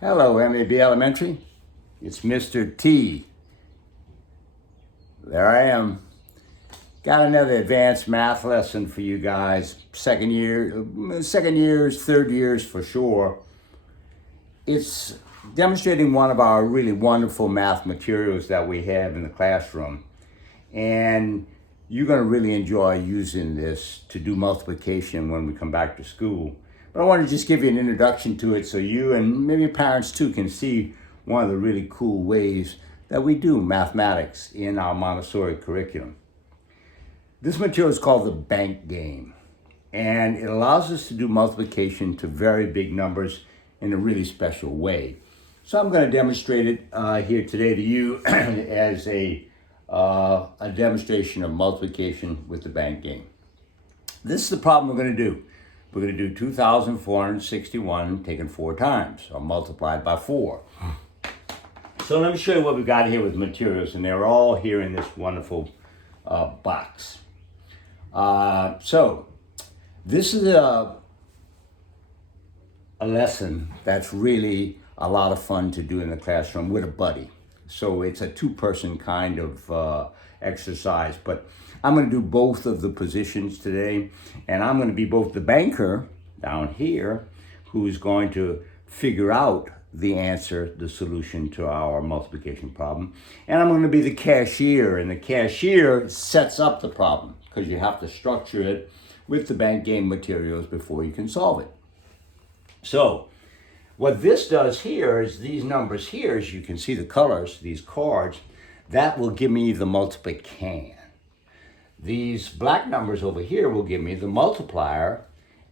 Hello, MAB Elementary. It's Mr. T. There I am. Got another advanced math lesson for you guys. Second years, third years for sure. It's demonstrating one of our really wonderful math materials that we have in the classroom. And you're going to really enjoy using this to do multiplication when we come back to school. But I want to just give you an introduction to it so you and maybe parents too can see one of the really cool ways that we do mathematics in our Montessori curriculum. This material is called the bank game, and it allows us to do multiplication to very big numbers in a really special way. So I'm going to demonstrate it here today to you as a demonstration of multiplication with the bank game. This is the problem we're going to do. We're going to do 2,461 taken 4 times, or multiplied by 4. So let me show you what we've got here with materials, and they're all here in this wonderful box. So this is a lesson that's really a lot of fun to do in the classroom with a buddy. So it's a 2-person kind of exercise, but I'm going to do both of the positions today, and I'm going to be both the banker down here who's going to figure out the answer, the solution to our multiplication problem, and I'm going to be the cashier, and the cashier sets up the problem because you have to structure it with the bank game materials before you can solve it. So what this does here is these numbers here, as you can see the colors, these cards, that will give me the multiplication. These black numbers over here will give me the multiplier,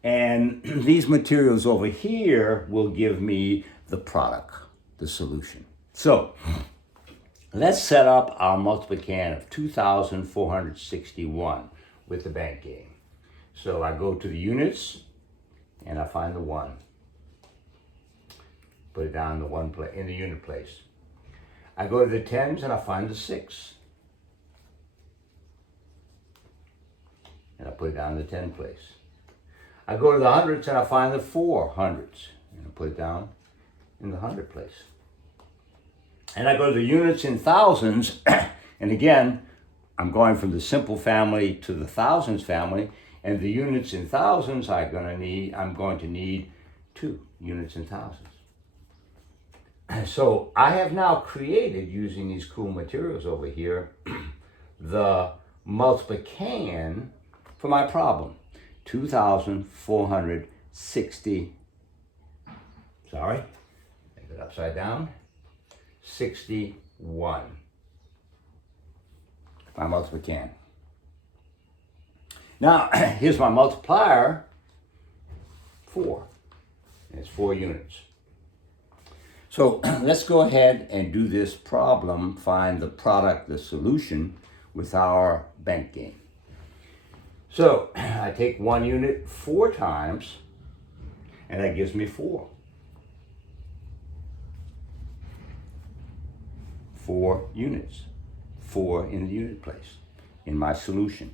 and these materials over here will give me the product, the solution. So let's set up our multiplication of 2,461 with the bank game. So I go to the units and I find the 1. Put it down in the in the unit place. I go to the tens and I find the 6. And I put it down in the 10 place. I go to the hundreds and I find the 4 hundreds. And I put it down in the 100 place. And I go to the units in thousands, and again, I'm going from the simple family to the thousands family, and the units in thousands I'm going to need 2 units in thousands. So I have now created, using these cool materials over here, the multiplication for my problem. 2,460, sorry, make it upside down, 61. My multiplication. Now, here's my multiplier, 4. And it's 4 units. So let's go ahead and do this problem, find the product, the solution, with our bank game. So I take 1 unit 4 times, and that gives me 4. 4 units, 4 in the unit place, in my solution.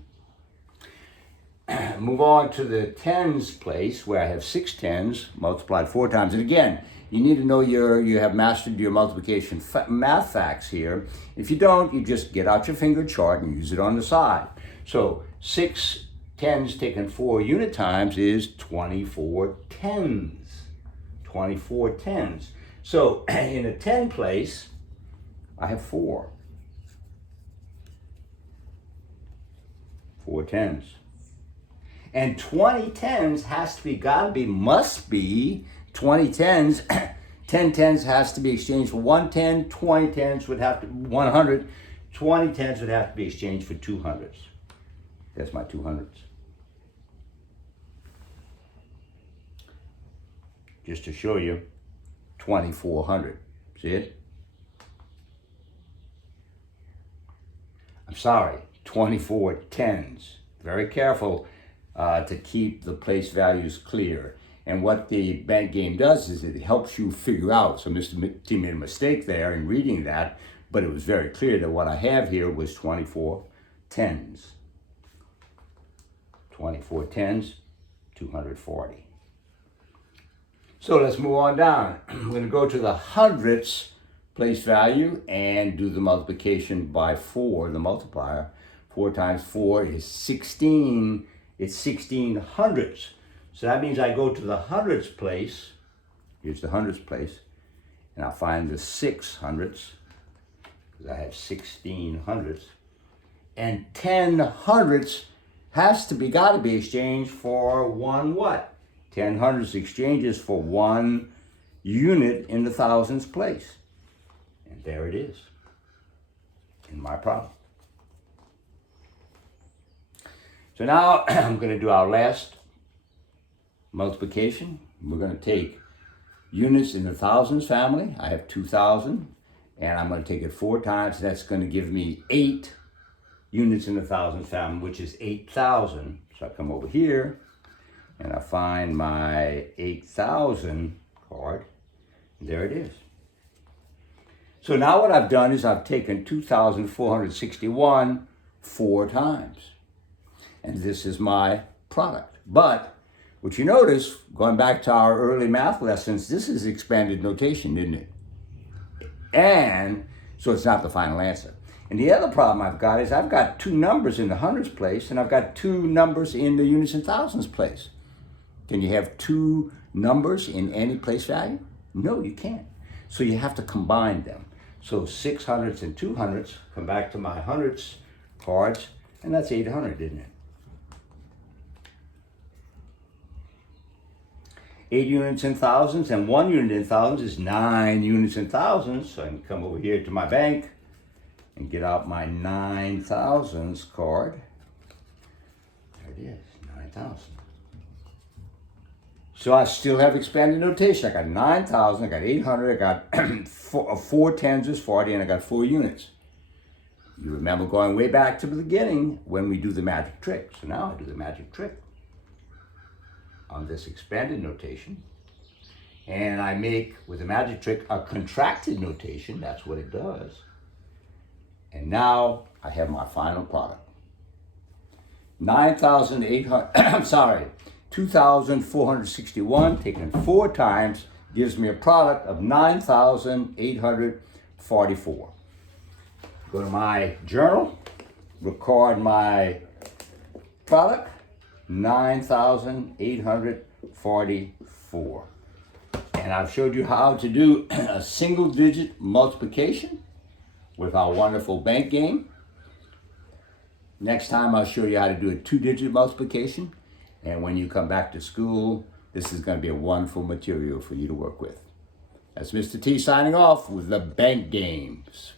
Move on to the tens place, where I have 6 tens multiplied 4 times. And again, you need to know you have mastered your multiplication math facts here. If you don't, you just get out your finger chart and use it on the side. So 6 tens taken 4 unit times is 24 tens. 24 tens. So in a 10 place, I have 4. 4 tens. And 20 tens must be 20 tens. 10 tens has to be exchanged for 1 10. 20 tens would have to, 100. 20 tens would have to be exchanged for 200s. That's my 200s. Just to show you, 2,400. See it? I'm sorry, 24 tens. Very careful to keep the place values clear. And what the bank game does is it helps you figure out. So Mr. T made a mistake there in reading that, but it was very clear that what I have here was 24 tens. 24 tens, 240. So let's move on down. I'm going to go to the hundredths place value and do the multiplication by 4, the multiplier. 4 times 4 is 16. It's 16 hundredths. So that means I go to the hundredths place. Here's the hundredths place. And I'll find the 6 hundredths, because I have 16 hundredths. And 10 hundredths got to be exchanged for one what? 10 hundredths exchanges for 1 unit in the thousands place. And there it is in my problem. So now I'm going to do our last multiplication. We're going to take units in the thousands family. I have 2,000, and I'm going to take it 4 times. That's going to give me 8 units in the thousands family, which is 8,000. So I come over here and I find my 8,000 card. There it is. So now what I've done is I've taken 2,461 4 times. And this is my product. But what you notice, going back to our early math lessons, this is expanded notation, isn't it? And so it's not the final answer. And the other problem I've got is I've got 2 numbers in the hundreds place and I've got 2 numbers in the units and thousands place. Can you have 2 numbers in any place value? No, you can't. So you have to combine them. So 6 hundredths and 2 hundredths, come back to my hundredths cards, and that's 800, isn't it? 8 units in thousands and 1 unit in thousands is 9 units in thousands. So I can come over here to my bank and get out my 9,000s card. There it is, 9,000. So I still have expanded notation. I got 9,000, I got 800, I got 4 tens is 40, and I got 4 units. You remember going way back to the beginning when we do the magic trick. So now I do the magic trick on this expanded notation. And I make, with the magic trick, a contracted notation. That's what it does. And now I have my final product. 2,461 taken 4 times gives me a product of 9,844. Go to my journal, record my product, 9,844. And I've showed you how to do a single digit multiplication with our wonderful bank game. Next time I'll show you how to do a 2-digit multiplication. And when you come back to school, this is going to be a wonderful material for you to work with. That's Mr. T signing off with the bank games.